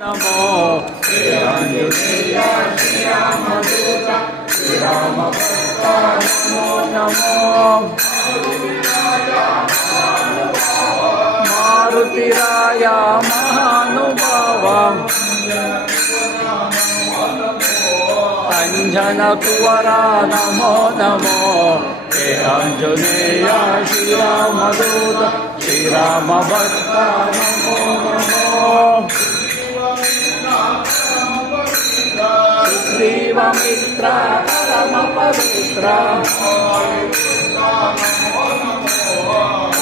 नमो हे आंजनेय श्रीरामदूत श्रीरामभक्ता नमो नमो मारुतिराया महानुभावा अंजनकुवरा नमो नमो हे आंजनेय श्रीरामदूत श्रीरामभक्ता नमो नमो सुग्रीवमित्र परम पवित्र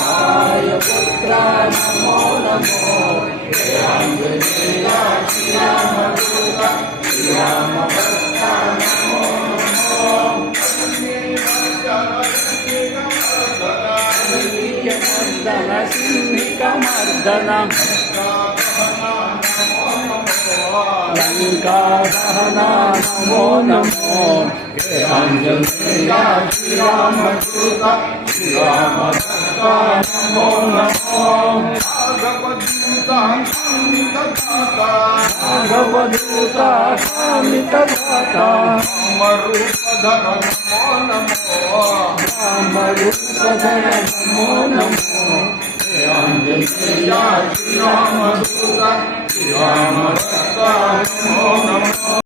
वायुपुत्र नमो नमो हे आंजनेय श्रीरामदूत श्रीरामभक्ता नमो नमो नित्यमर्दन सिंहिकमर्दन लंकादहना नमो नमो हे आंजनेय श्रीरामदूत श्रीरामभक्ता नमो नमो भागवदूता कामितदाता रामरूपधर नमो नमो हे आंजनेय श्रीरामदूत श्रीरामभक्ता